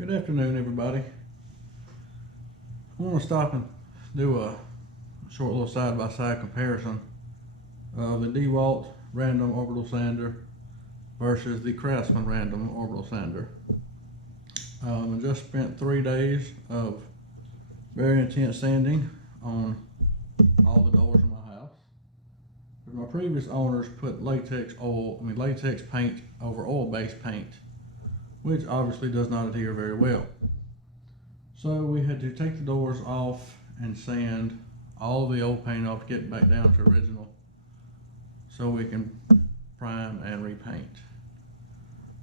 Good afternoon, everybody. I want to stop and do a short little side-by-side comparison of the DeWalt random orbital sander versus the Craftsman random orbital sander. I just spent 3 days of very intense sanding on all the doors in my house. My previous owners put latex paint over oil-based paint, which obviously does not adhere very well. So we had to take the doors off and sand all the old paint off to get it back down to original so we can prime and repaint.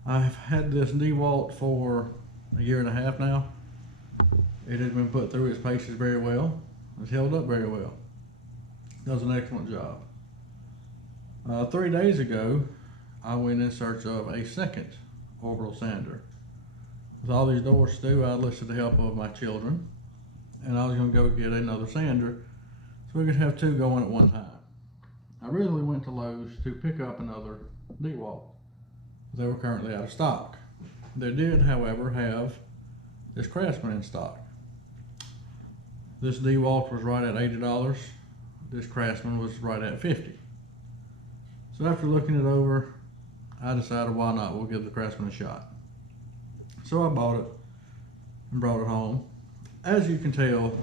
I've had this DeWalt for 1.5 years now. It has been put through its paces very well. It's held up very well. Does an excellent job. 3 days ago, I went in search of a second orbital sander. With all these doors to do, I enlisted the help of my children, and I was going to go get another sander so we could have two going at one time. I originally went to Lowe's to pick up another DeWalt. They were currently out of stock. They did, however, have this Craftsman in stock. This DeWalt was right at $80. This Craftsman was right at $50. So after looking it over, I decided why not, we'll give the Craftsman a shot. So I bought it and brought it home. As you can tell,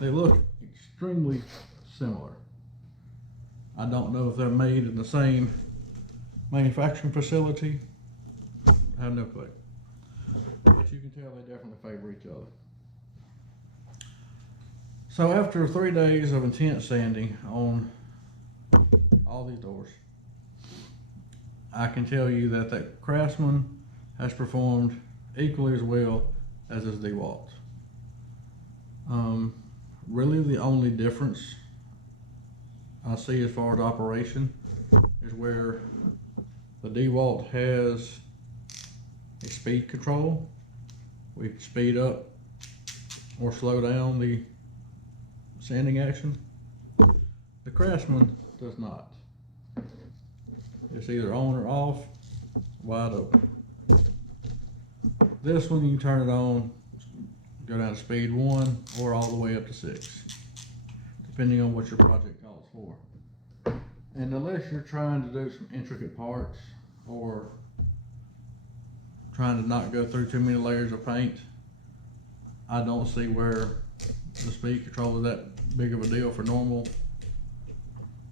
they look extremely similar. I don't know if they're made in the same manufacturing facility. I have no clue. But you can tell they definitely favor each other. So after 3 days of intense sanding on all these doors, I can tell you that that Craftsman has performed equally as well as his DeWalt. Really the only difference I see as far as operation is where the DeWalt has a speed control. We can speed up or slow down the sanding action. The Craftsman does not. It's either on or off, wide open. This one you can turn it on, go down to speed 1 or all the way up to 6, depending on what your project calls for. And unless you're trying to do some intricate parts or trying to not go through too many layers of paint, I don't see where the speed control is that big of a deal for normal,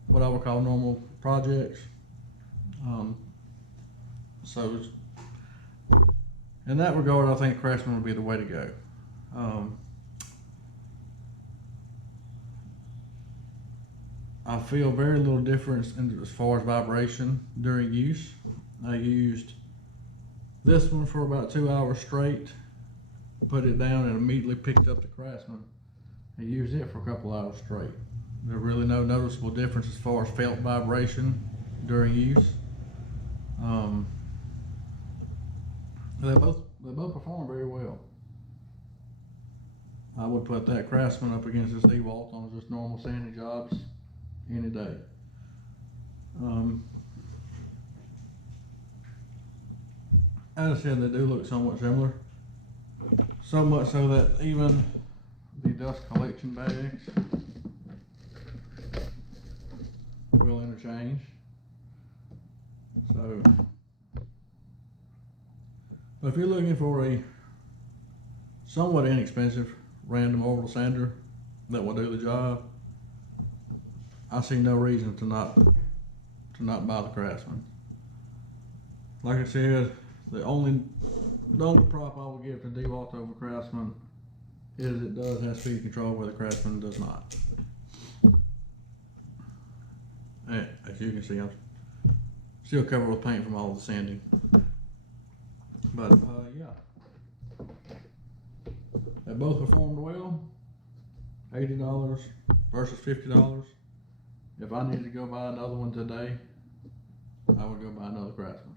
what I would call normal projects. So in that regard, I think Craftsman would be the way to go. I feel very little difference as far as vibration during use. I used this one for about 2 hours straight, put it down and immediately picked up the Craftsman and used it for a couple hours straight. There's really no noticeable difference as far as felt vibration during use. They both perform very well. I would put that Craftsman up against this DeWalt on just normal sanding jobs any day. As I said, they do look somewhat similar. So much so that even the dust collection bags will interchange. So, but if you're looking for a somewhat inexpensive random orbital sander that will do the job, I see no reason to not buy the Craftsman. Like I said, the only prop I will give to DeWalt over Craftsman is it does have speed control where the Craftsman does not. And as you can see, I'm still covered with paint from all the sanding. But yeah, they both performed well. $80 versus $50. If I needed to go buy another one today, I would go buy another Craftsman.